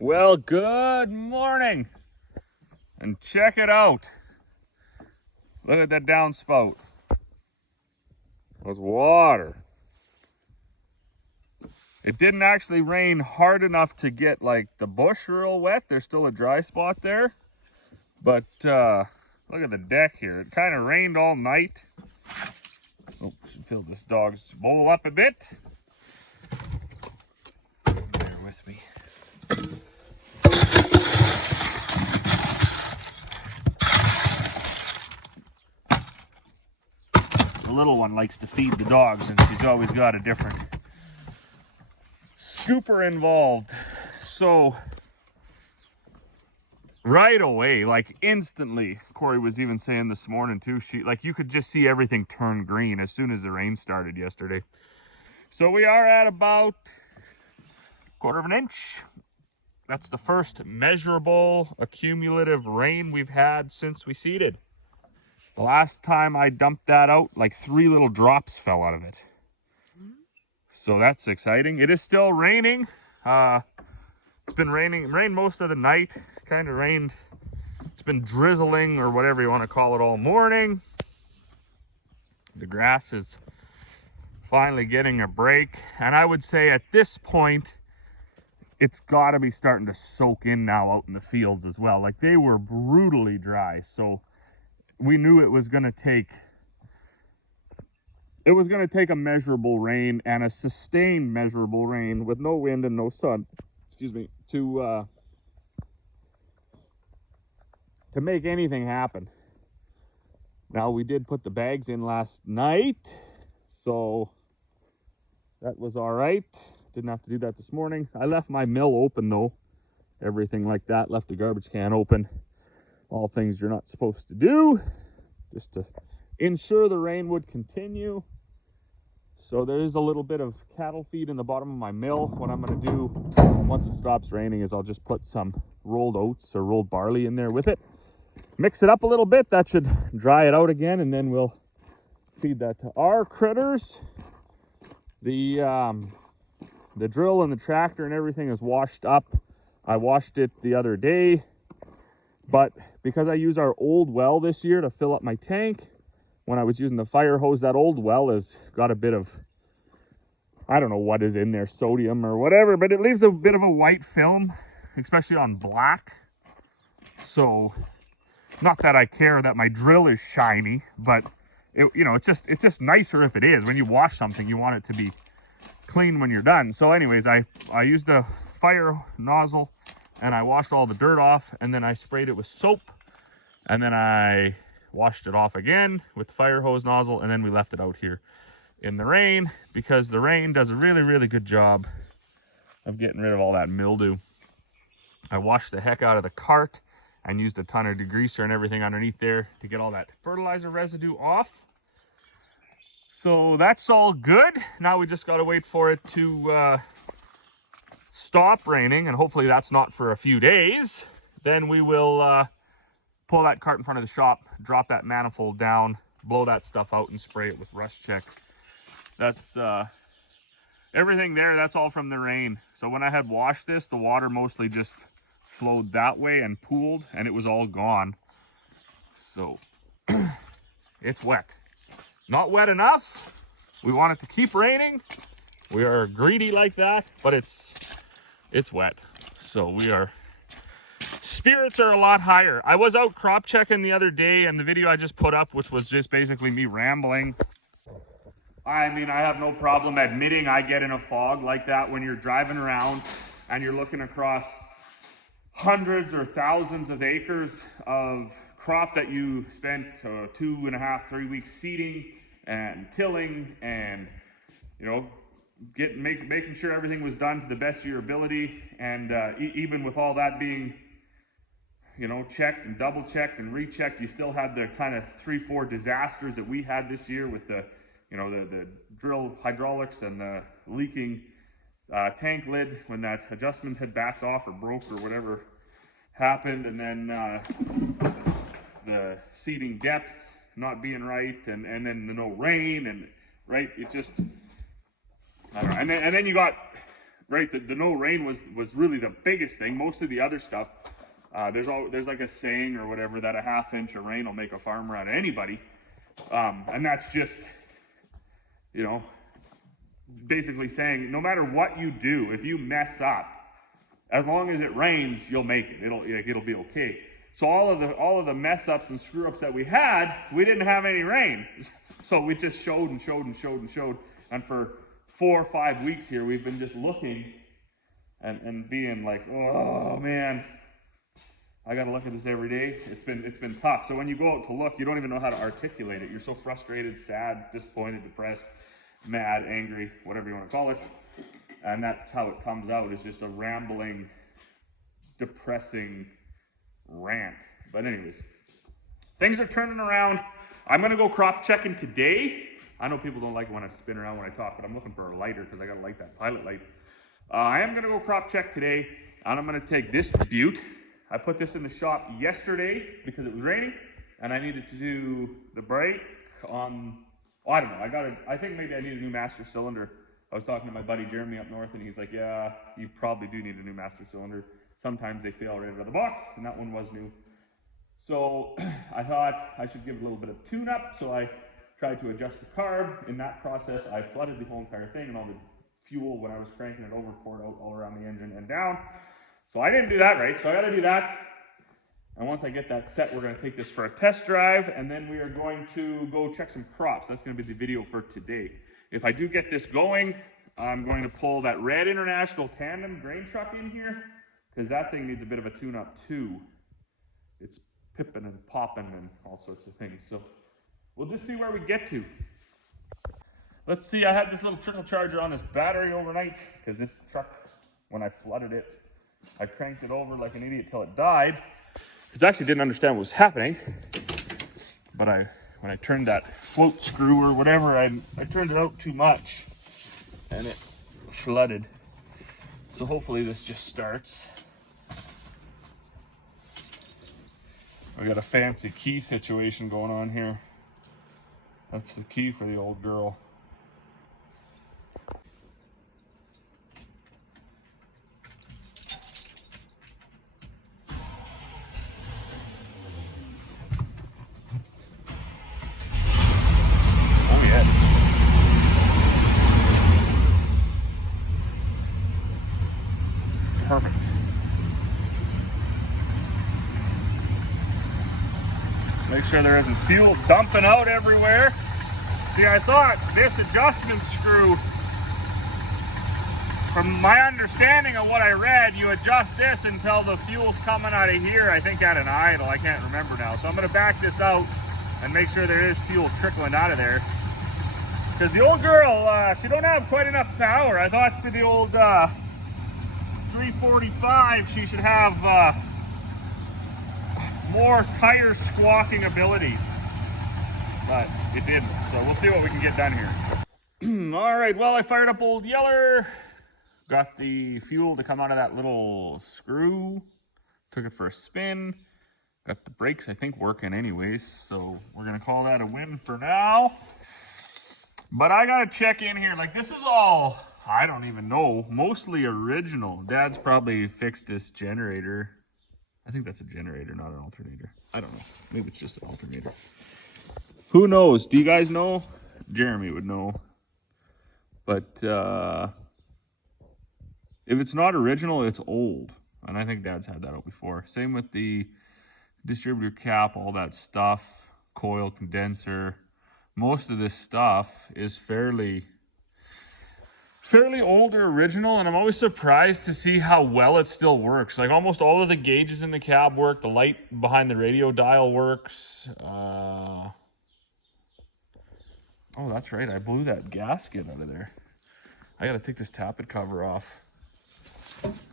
Well, good morning, and check it out. Look at that downspout. There's water. It didn't actually rain hard enough to get like the bush real wet. There's still a dry spot there. But look at the deck here. It kind of rained all night. Oh, should fill this dog's bowl up a bit. Bear with me. The little one likes to feed the dogs, and she's always got a different scooper involved. So right away, like instantly, Corey was even saying this morning too, you could just see everything turn green as soon as the rain started yesterday. So we are at about 1/4 inch. That's the first measurable accumulative rain we've had since we seeded. The last time I dumped that out, like 3 little drops fell out of it. So that's exciting. It is still raining. It's been rained most of the night. Kind of rained. It's been drizzling or whatever you want to call it all morning. The grass is finally getting a break. And I would say at this point, it's got to be starting to soak in now out in the fields as well. Like they were brutally dry. So we knew it was going to take a measurable rain and a sustained measurable rain with no wind and no sun, excuse me, to make anything happen. Now we did put the bags in last night, so that was all right. Didn't have to do that this morning. I left my mill open though, everything like that, left the garbage can open. All things you're not supposed to do, just to ensure the rain would continue. So there is a little bit of cattle feed in the bottom of my mill. What I'm going to do once it stops raining is I'll just put some rolled oats or rolled barley in there with it. Mix it up a little bit. That should dry it out again, and then we'll feed that to our critters. The drill and the tractor and everything is washed up. I washed it the other day, but because I use our old well this year to fill up my tank, when I was using the fire hose, that old well has got a bit of, I don't know what is in there, sodium or whatever, but it leaves a bit of a white film, especially on black. So, not that I care that my drill is shiny, but it's just nicer if it is. When you wash something, you want it to be clean when you're done. So anyways, I used the fire nozzle and I washed all the dirt off, and then I sprayed it with soap, and then I washed it off again with the fire hose nozzle, and then we left it out here in the rain because the rain does a really, really good job of getting rid of all that mildew. I washed the heck out of the cart and used a ton of degreaser and everything underneath there to get all that fertilizer residue off. So that's all good. Now we just got to wait for it to stop raining, and hopefully that's not for a few days. Then we will pull that cart in front of the shop, drop that manifold down, blow that stuff out, and spray it with Rust Check. That's everything there. That's all from the rain. So when I had washed this, the water mostly just flowed that way and pooled, and it was all gone. So it's wet. Not wet enough. We want it to keep raining. We are greedy like that, but it's wet. So spirits are a lot higher. I was out crop checking the other day, and the video I just put up, which was just basically me rambling. I mean, I have no problem admitting I get in a fog like that when you're driving around and you're looking across hundreds or thousands of acres of crop that you spent 2.5, 3 weeks seeding and tilling, and making sure everything was done to the best of your ability. And even with all that being checked and double checked and rechecked, you still had the kind of 3-4 disasters that we had this year with the drill hydraulics and the leaking tank lid when that adjustment had backed off or broke or whatever happened, and then the seeding depth not being right, and then the no rain, and right, it just, I don't know. And then you got right? The no rain was really the biggest thing. Most of the other stuff, there's like a saying or whatever that a half inch of rain will make a farmer out of anybody. And that's just, you know, basically saying no matter what you do, if you mess up, as long as it rains, you'll make it. It'll be okay. So all of the mess ups and screw ups that we had, we didn't have any rain. So we just showed and showed and showed and showed. And for 4 or 5 weeks here, we've been just looking and being like, oh man, I got to look at this every day. It's been tough. So when you go out to look, you don't even know how to articulate it. You're so frustrated, sad, disappointed, depressed, mad, angry, whatever you want to call it. And that's how it comes out, is just a rambling, depressing rant. But anyways, things are turning around. I'm going to go crop checking today. I know people don't like it when I spin around when I talk, but I'm looking for a lighter because I got to light that pilot light. I am going to go crop check today, and I'm going to take this Butte. I put this in the shop yesterday because it was raining, and I needed to do the brake on, I don't know, I think maybe I need a new master cylinder. I was talking to my buddy Jeremy up north, and he's like, yeah, you probably do need a new master cylinder. Sometimes they fail right out of the box, and that one was new. So I thought I should give it a little bit of tune-up, so I tried to adjust the carb. In that process, I flooded the whole entire thing, and all the fuel, when I was cranking it over, poured out all around the engine and down. So I didn't do that right, so I gotta do that. And once I get that set, we're gonna take this for a test drive, and then we are going to go check some crops. That's gonna be the video for today. If I do get this going, I'm going to pull that red International tandem grain truck in here, because that thing needs a bit of a tune-up too. It's pipping and popping and all sorts of things. So we'll just see where we get to. Let's see, I had this little trickle charger on this battery overnight, because this truck, when I flooded it, I cranked it over like an idiot till it died. Because I actually didn't understand what was happening. But when I turned that float screw or whatever, I turned it out too much. And it flooded. So hopefully this just starts. We got a fancy key situation going on here. That's the key for the old girl. Perfect. Make sure there isn't fuel dumping out everywhere. See, I thought this adjustment screw, from my understanding of what I read, you adjust this until the fuel's coming out of here, I think at an idle, I can't remember now. So I'm gonna back this out and make sure there is fuel trickling out of there. Because the old girl, she don't have quite enough power. I thought for the old 345, she should have more tire squawking ability, but it didn't. So we'll see what we can get done here. All right, well, I fired up old Yeller, got the fuel to come out of that little screw, took it for a spin, got the brakes, I think, working anyways. So we're gonna call that a win for now. But I gotta check in here. Like, this is all, I don't even know, mostly original. Dad's probably fixed this generator. I think that's a generator, not an alternator. I don't know. Maybe it's just an alternator. Who knows? Do you guys know? Jeremy would know. But if it's not original, it's old. And I think Dad's had that out before. Same with the distributor cap, all that stuff, coil, condenser. Most of this stuff is fairly older, original, and I'm always surprised to see how well it still works. Like, almost all of the gauges in the cab work. The light behind the radio dial works. Oh, that's right. I blew that gasket out of there. I gotta take this tappet cover off.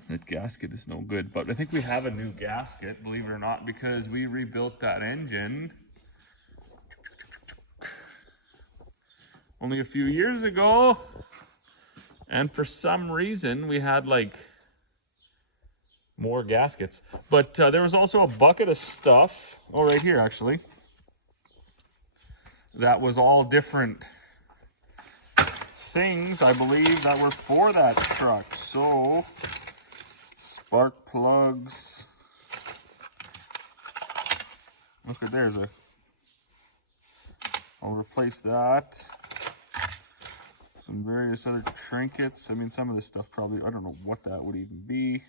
That gasket is no good, but I think we have a new gasket, believe it or not, because we rebuilt that engine only a few years ago. And for some reason, we had like more gaskets. But there was also a bucket of stuff, oh, right here actually, that was all different things, I believe, that were for that truck. So, spark plugs. Look at there's a. I'll replace that. Some various other trinkets. I mean, some of this stuff probably, I don't know what that would even be.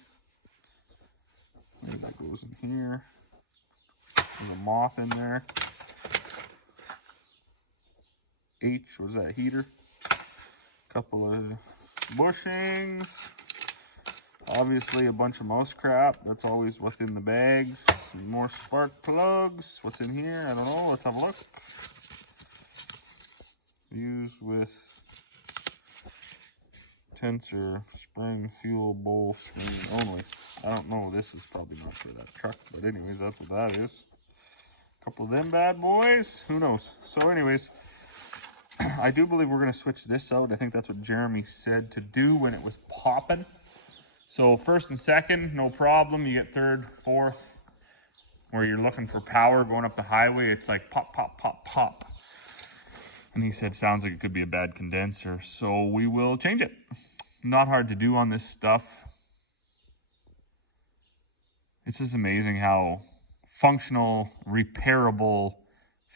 Maybe that goes in here. There's a moth in there. What is that, heater? Couple of bushings. Obviously a bunch of mouse crap. That's always within the bags. Some more spark plugs. What's in here? I don't know. Let's have a look. Used with tensor spring fuel bowl screen only. I don't know. This is probably not for that truck. But anyways, that's what that is. A couple of them bad boys. Who knows? So anyways, I do believe we're going to switch this out. I think that's what Jeremy said to do when it was popping. So first and second, no problem. You get third, fourth, where you're looking for power going up the highway. It's like pop, pop, pop, pop. And he said, sounds like it could be a bad condenser. So we will change it. Not hard to do on this stuff. It's just amazing how functional, repairable,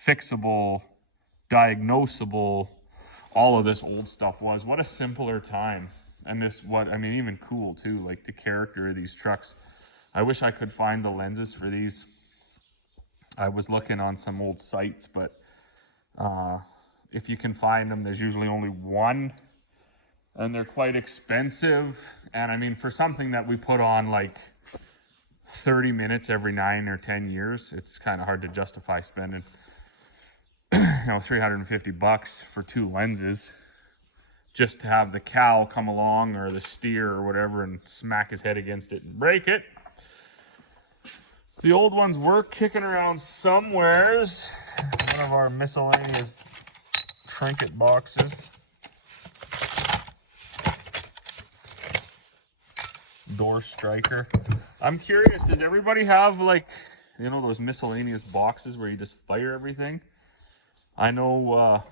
fixable, diagnosable all of this old stuff was. What a simpler time. And this, even cool too, like the character of these trucks. I wish I could find the lenses for these. I was looking on some old sites, but if you can find them, there's usually only one, and they're quite expensive. And I mean, for something that we put on like 30 minutes every 9 or 10 years, it's kind of hard to justify spending, $350 for 2 lenses just to have the cow come along or the steer or whatever and smack his head against it and break it. The old ones were kicking around somewheres. One of our miscellaneous trinket boxes. Door striker. I'm curious, does everybody have like, those miscellaneous boxes where you just fire everything? I know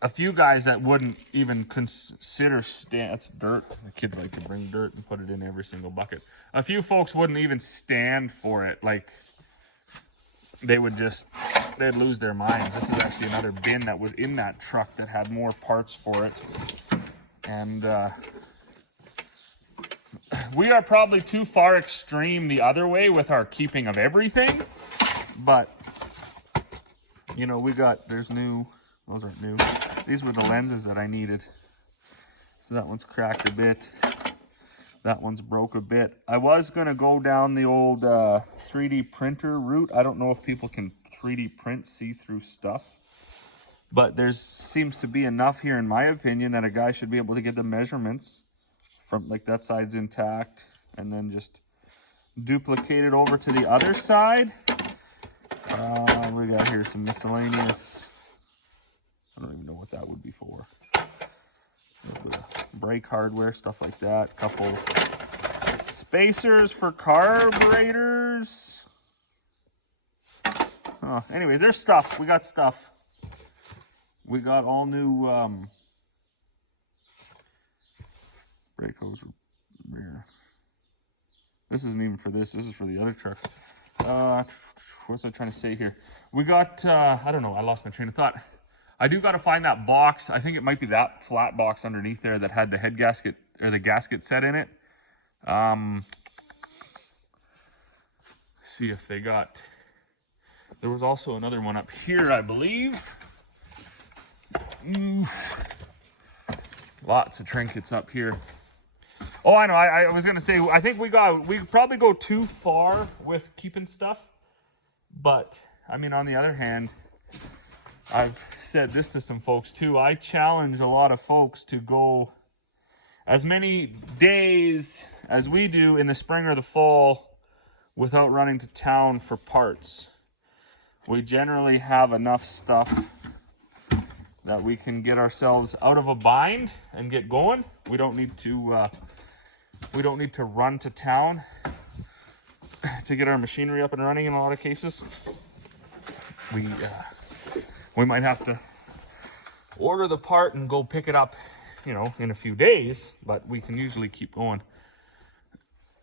a few guys that wouldn't even consider that's dirt. The kids like to bring dirt and put it in every single bucket. A few folks wouldn't even stand for it. Like, they'd lose their minds. This is actually another bin that was in that truck that had more parts for it. And we are probably too far extreme the other way with our keeping of everything. But, there's new. Those aren't new. These were the lenses that I needed. So that one's cracked a bit. That one's broke a bit. I was going to go down the old 3D printer route. I don't know if people can 3D print see-through stuff. But there seems to be enough here, in my opinion, that a guy should be able to get the measurements from, like, that side's intact, and then just duplicate it over to the other side. We got here some miscellaneous. I don't even know what that would be for. Brake hardware, stuff like that. Couple spacers for carburetors. Oh, anyway, there's stuff. We got stuff. We got all new brake hose rear. This isn't even for this. This is for the other truck. What's I trying to say here? We got, I don't know. I lost my train of thought. I do got to find that box. I think it might be that flat box underneath there that had the head gasket or the gasket set in it. See if they got. There was also another one up here, I believe. Oof. Lots of trinkets up here. Oh, I know. I was gonna say. I think we probably go too far with keeping stuff, but I mean, on the other hand, I've said this to some folks too. I challenge a lot of folks to go as many days as we do in the spring or the fall without running to town for parts. We generally have enough stuff that we can get ourselves out of a bind and get going. We don't need to run to town to get our machinery up and running in a lot of cases. We might have to order the part and go pick it up, you know, in a few days, but we can usually keep going.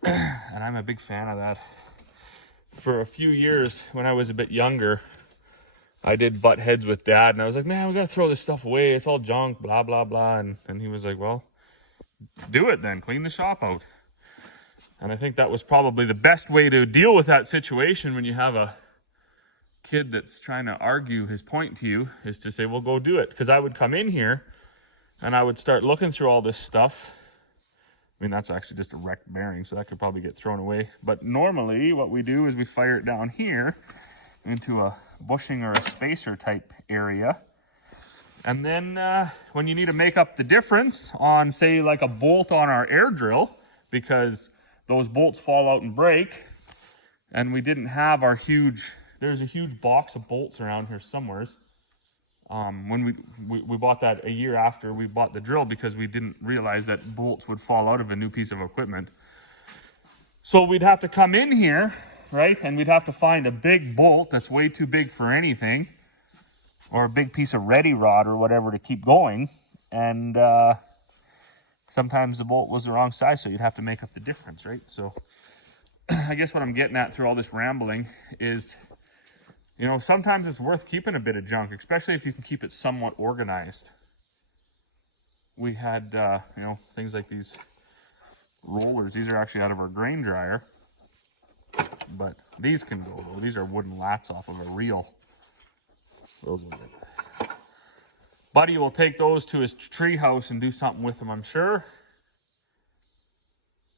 And I'm a big fan of that. For a few years when I was a bit younger, I did butt heads with Dad, and I was like, man, we gotta throw this stuff away, it's all junk, blah blah blah. And he was like, well, do it then, clean the shop out. And I think that was probably the best way to deal with that situation when you have a kid that's trying to argue his point to you, is to say, well, go do it. Because I would come in here and I would start looking through all this stuff. I mean, that's actually just a wrecked bearing, so that could probably get thrown away. But normally what we do is we fire it down here into a bushing or a spacer type area. And then when you need to make up the difference on, say, like a bolt on our air drill, because those bolts fall out and break, and we didn't have our huge, there's a huge box of bolts around here somewheres. When we bought that a year after we bought the drill, because we didn't realize that bolts would fall out of a new piece of equipment. So we'd have to come in here, right? And we'd have to find a big bolt that's way too big for anything, or a big piece of ready rod or whatever to keep going. And sometimes the bolt was the wrong size, so you'd have to make up the difference, right? So I guess what I'm getting at through all this rambling is, you know, sometimes it's worth keeping a bit of junk, especially if you can keep it somewhat organized. We had, you know, things like these rollers. These are actually out of our grain dryer, but these can go, though. These are wooden lats off of a reel. Those will get. Buddy will take those to his tree house and do something with them, I'm sure.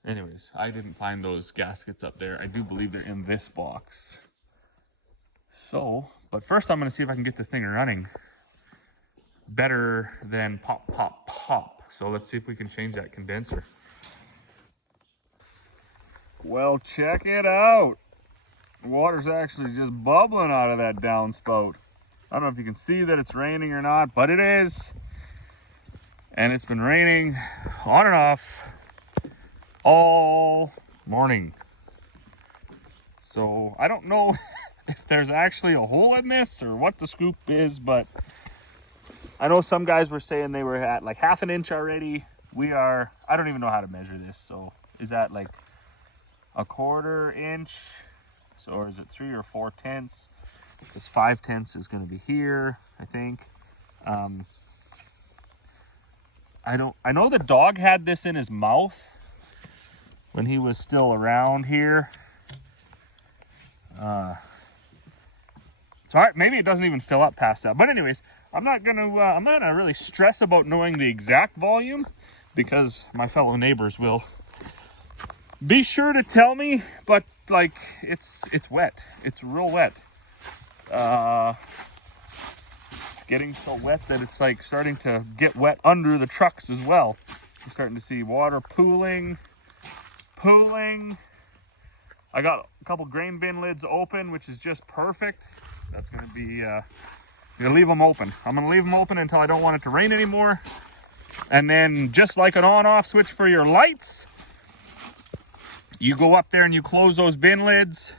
Anyways, I didn't find those gaskets up there. I do believe they're in this box. So, but first I'm going to see if I can get the thing running better than pop, pop, pop. So let's see if we can change that condenser. Well, check it out. The water's actually just bubbling out of that downspout. I don't know if you can see that it's raining or not, but it is. And it's been raining on and off all morning. So I don't know if there's actually a hole in this or what the scoop is, but I know some guys were saying they were at like half an inch already. We are, I don't even know how to measure this. So is that like a 1/4 inch? So, or is it 3 or 4 tenths? Because 5 tenths is going to be here, I think. I know the dog had this in his mouth when he was still around here. So maybe it doesn't even fill up past that. But anyways, I'm not gonna really stress about knowing the exact volume, because my fellow neighbors will be sure to tell me. But like, it's wet. It's real wet. It's getting so wet that it's like starting to get wet under the trucks as well. I'm starting to see water pooling. I got a couple grain bin lids open, which is just perfect. That's going to be, I'm going to leave them open. I'm going to leave them open until I don't want it to rain anymore. And then just like an on-off switch for your lights, you go up there and you close those bin lids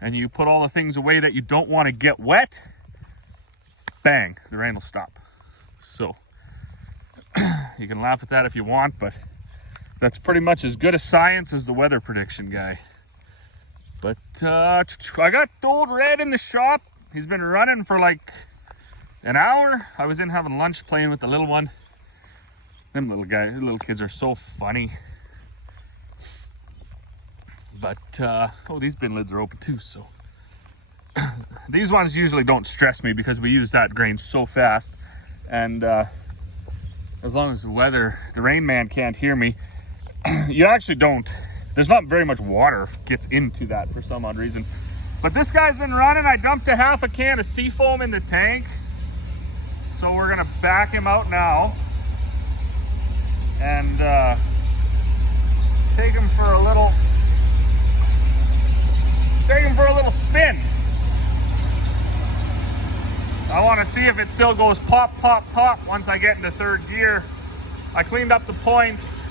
and you put all the things away that you don't want to get wet. Bang, the rain will stop. So you can laugh at that if you want, but that's pretty much as good a science as the weather prediction guy. But I got old Red in the shop. He's been running for like an hour. I was in having lunch playing with the little one. Them little kids are so funny. But oh, these bin lids are open too, so these ones usually don't stress me because we use that grain so fast. And as long as the rain man can't hear me, you actually don't. There's not very much water gets into that for some odd reason. But this guy's been running. I dumped a half a can of Seafoam in the tank. So we're gonna back him out now and take him for a little spin. I wanna see if it still goes pop, pop, pop once I get into third gear. I cleaned up the points.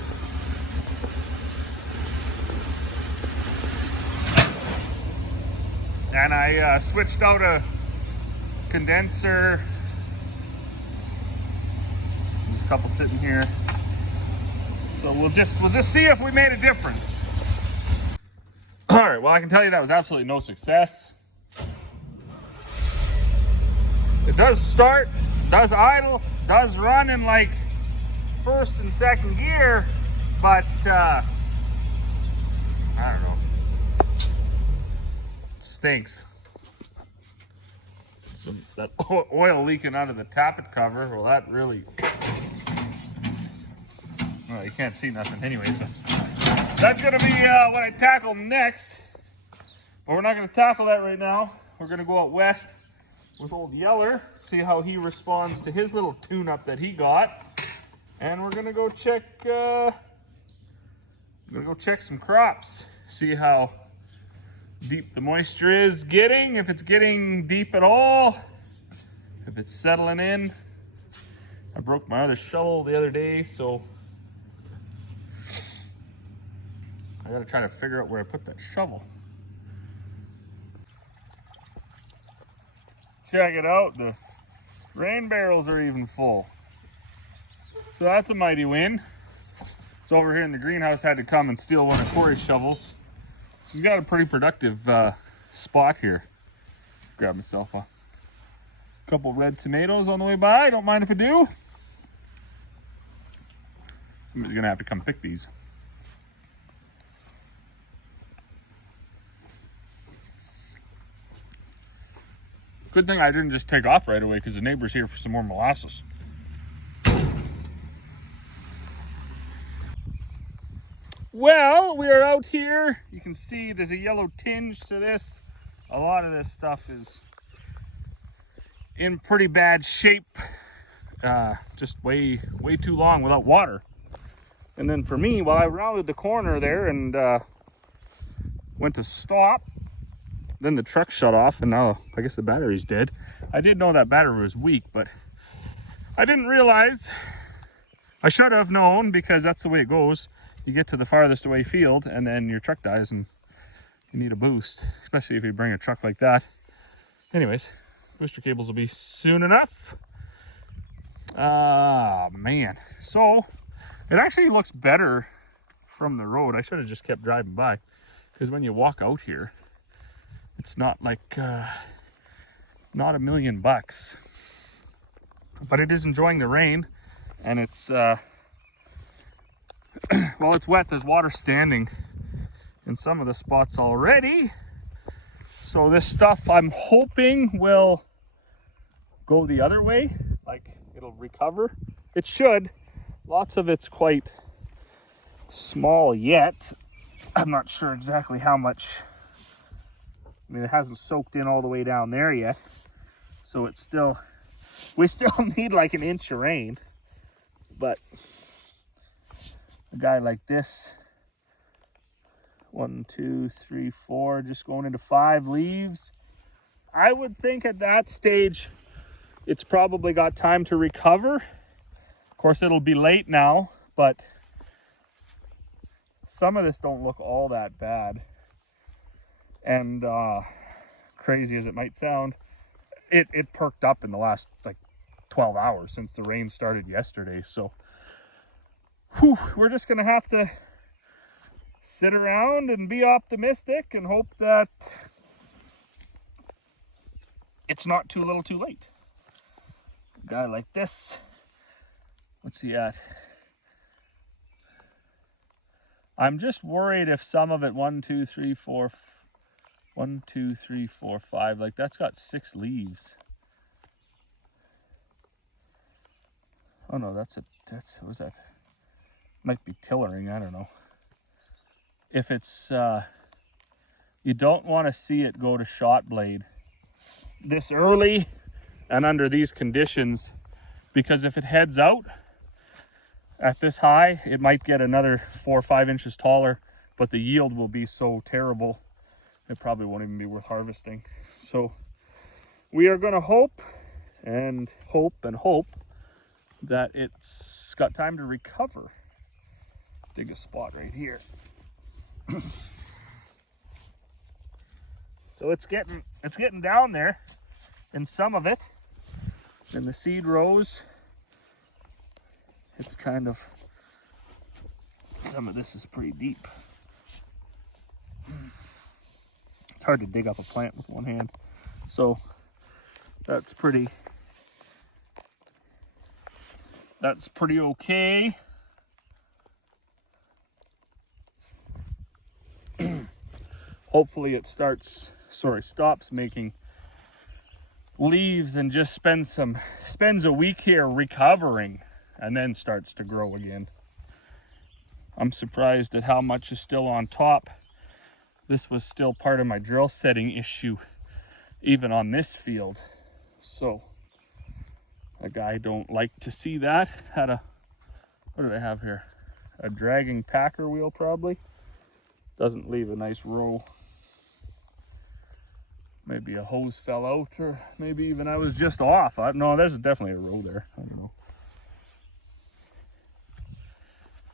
And I switched out a condenser a couple sitting here. So we'll just see if we made a difference. All right, well, I can tell you that was absolutely no success. It does start, does idle, does run in like first and second gear, but I don't know. It stinks. That oil leaking out of the tappet cover, well, that really, well, you can't see nothing anyways, but that's gonna be what I tackle next. But we're not gonna tackle that right now. We're gonna go out west with old Yeller, see how he responds to his little tune-up that he got. And we're gonna go check, some crops, see how deep the moisture is getting, if it's getting deep at all, if it's settling in. I broke my other shovel the other day, so I gotta try to figure out where I put that shovel. Check it out, the rain barrels are even full. So that's a mighty win. So over here in the greenhouse, had to come and steal one of Corey's shovels. She's got a pretty productive spot here. Grab myself a couple red tomatoes on the way by. Don't mind if I do. Somebody's gonna have to come pick these. Good thing I didn't just take off right away because the neighbor's here for some more molasses. Well, we are out here. You can see there's a yellow tinge to this. A lot of this stuff is in pretty bad shape. Just way too long without water. And then for me, while I rounded the corner there and went to stop, then the truck shut off and now I guess the battery's dead. I did know that battery was weak, but I didn't realize. I should have known, because that's the way it goes. You get to the farthest away field and then your truck dies and you need a boost, especially if you bring a truck like that. Anyways, booster cables will be soon enough. Man. So it actually looks better from the road. I should have just kept driving by, because when you walk out here, it's not like, not $1 million bucks, but it is enjoying the rain, and it's, well, it's wet. There's water standing in some of the spots already. So this stuff I'm hoping will go the other way, like it'll recover. It should. Lots of it's quite small yet. I'm not sure exactly how much. I mean, it hasn't soaked in all the way down there yet. So it's still, we still need like an inch of rain. But a guy like this, 1, 2, 3, 4, just going into 5 leaves. I would think at that stage, it's probably got time to recover. Of course, it'll be late now, but some of this don't look all that bad. And crazy as it might sound, it perked up in the last like 12 hours since the rain started yesterday. So we're just gonna have to sit around and be optimistic and hope that it's not too little too late. A guy like this, what's he at? I'm just worried if some of it, 1, 2, 3, 4, 1, 2, 3, 4, 5, like that's got 6 leaves. Oh no, that's what was that? Might be tillering, I don't know. If it's, you don't want to see it go to shot blade this early and under these conditions, because if it heads out at this high, it might get another 4 or 5 inches taller, but the yield will be so terrible it probably won't even be worth harvesting. So we are going to hope and hope and hope that it's got time to recover. Dig a spot right here. So it's getting down there in some of it, and the seed rows it's kind of, some of this is pretty deep. It's hard to dig up a plant with one hand. So that's pretty okay. Hopefully it stops making leaves and just spends a week here recovering and then starts to grow again. I'm surprised at how much is still on top. This was still part of my drill setting issue, even on this field. So a guy don't like to see that. What did I have here? A dragging packer wheel probably. Doesn't leave a nice row. Maybe a hose fell out, or maybe even I was just off. No, there's definitely a row there. I don't know.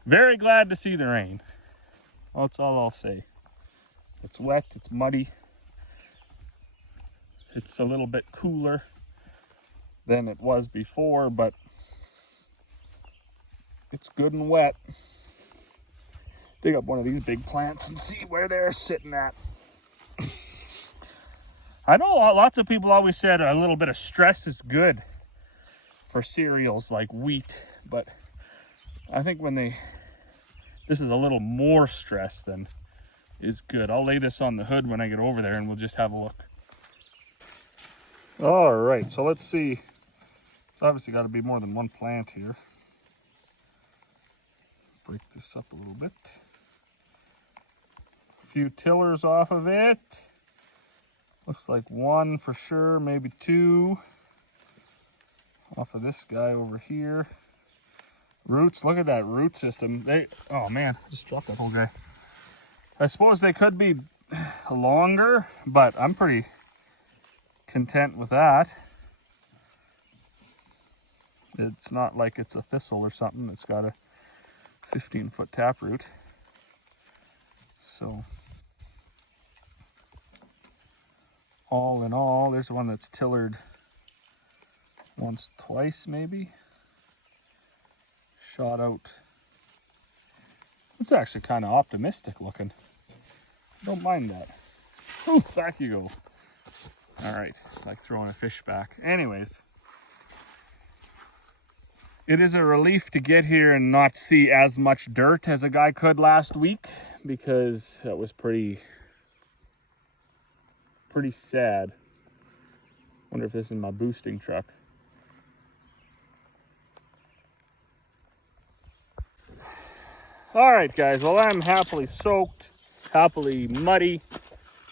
Very glad to see the rain. That's all I'll say. It's wet, it's muddy. It's a little bit cooler than it was before, but it's good and wet. Dig up one of these big plants and see where they're sitting at. I know lots of people always said a little bit of stress is good for cereals like wheat, but I think this is a little more stress than is good. I'll lay this on the hood when I get over there and we'll just have a look. All right, so let's see. It's obviously got to be more than one plant here. Break this up a little bit. A few tillers off of it. Looks like one for sure, maybe two. Off of this guy over here. Roots, look at that root system. Oh man, I just dropped that whole guy. I suppose they could be longer, but I'm pretty content with that. It's not like it's a thistle or something that's got a 15-foot taproot. So all in all, there's one that's tillered once, twice maybe. Shot out. It's actually kind of optimistic looking. Don't mind that. Oh, back you go. All right, like throwing a fish back. Anyways, it is a relief to get here and not see as much dirt as a guy could last week, because that was pretty sad. Wonder if this is my boosting truck. All right, guys, well, I'm happily soaked, happily muddy,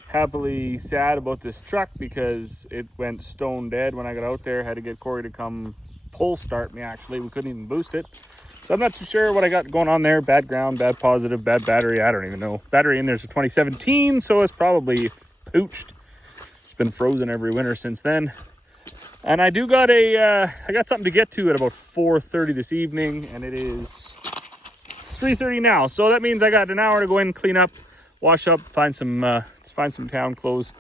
happily sad about this truck because it went stone dead when I got out there. Had to get Corey to come pull start me, actually. We couldn't even boost it. So I'm not too sure what I got going on there. Bad ground, bad positive, bad battery. I don't even know. Battery in there's a 2017, so it's probably pooched. It's been frozen every winter since then. And I do got I got something to get to at about 4:30 this evening, and it is 3:30 now. So that means I got an hour to go in, clean up, wash up, find some town clothes.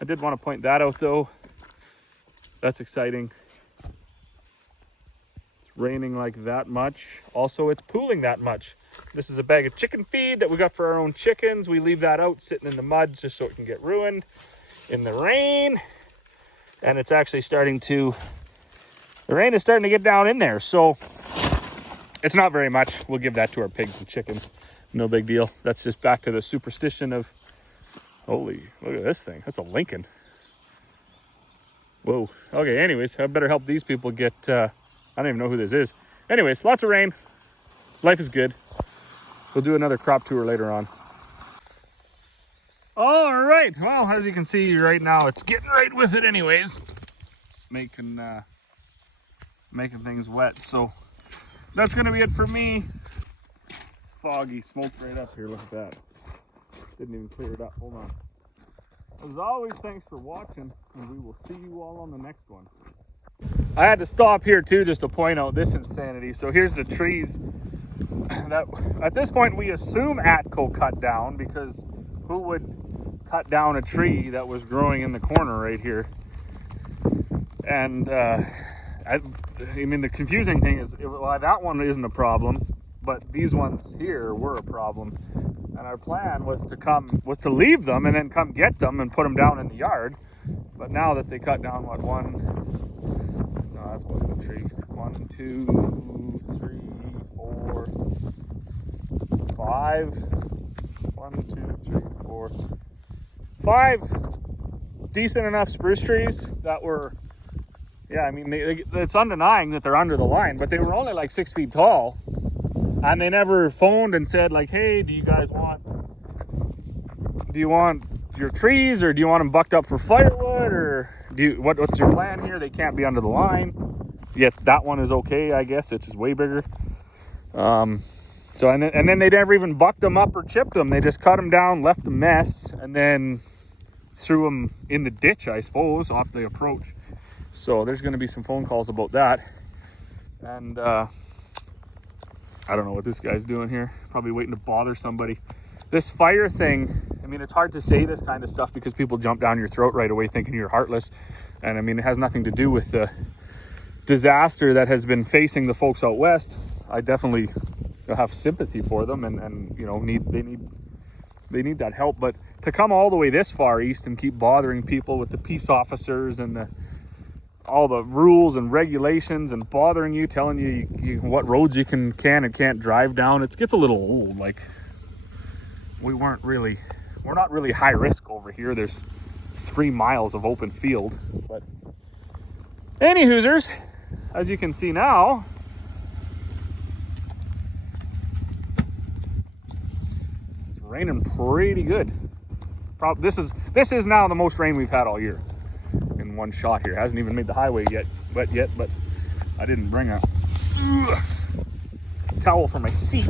I did want to point that out though. That's exciting. It's raining like that much. Also, it's pooling that much. This is a bag of chicken feed that we got for our own chickens. We leave that out sitting in the mud just so it can get ruined in the rain. And it's actually the rain is starting to get down in there. So it's not very much. We'll give that to our pigs and chickens. No big deal. That's just back to the superstition of, holy, look at this thing. That's a Lincoln. Whoa. Okay, anyways, I better help these people get, I don't even know who this is. Anyways, lots of rain. Life is good. We'll do another crop tour later on. All right, well, as you can see right now, it's getting right with it anyways. Making things wet, so that's gonna be it for me. It's foggy, smoke right up here, look at that. Didn't even clear it up, hold on. As always, thanks for watching, and we will see you all on the next one. I had to stop here too just to point out this insanity. So here's the trees that at this point we assume Atco cut down, because who would cut down a tree that was growing in the corner right here? And I mean, the confusing thing is, well, that one isn't a problem, but these ones here were a problem. And our plan was to leave them and then come get them and put them down in the yard. But now that they cut down, what, one, no, that wasn't a tree. 1, 2, 3, 4, 5. 1, 2, 3, 4, 5 decent enough spruce trees that were, yeah, I mean, it's undenying that they're under the line, but they were only like 6 feet tall. And they never phoned and said like, hey, do you want your trees, or do you want them bucked up for firewood, or what's your plan here? They can't be under the line. Yet that one is okay, I guess. It's just way bigger. So and then they never even bucked them up or chipped them. They just cut them down, left the mess, and then threw them in the ditch, I suppose, off the approach. So there's going to be some phone calls about that. And I don't know what this guy's doing here. Probably waiting to bother somebody. This fire thing, I mean, it's hard to say this kind of stuff because people jump down your throat right away thinking you're heartless. And I mean, it has nothing to do with the disaster that has been facing the folks out west. I definitely have sympathy for them, and you know, they need that help. But to come all the way this far east and keep bothering people with the peace officers and all the rules and regulations, and bothering you, telling you what roads you can and can't drive down, it gets a little old. Like, we're not really high risk over here. There's 3 miles of open field. But any hoosers, as you can see now, it's raining pretty good. This is now the most rain we've had all year in one shot here. Hasn't even made the highway yet, but I didn't bring a towel for my seat.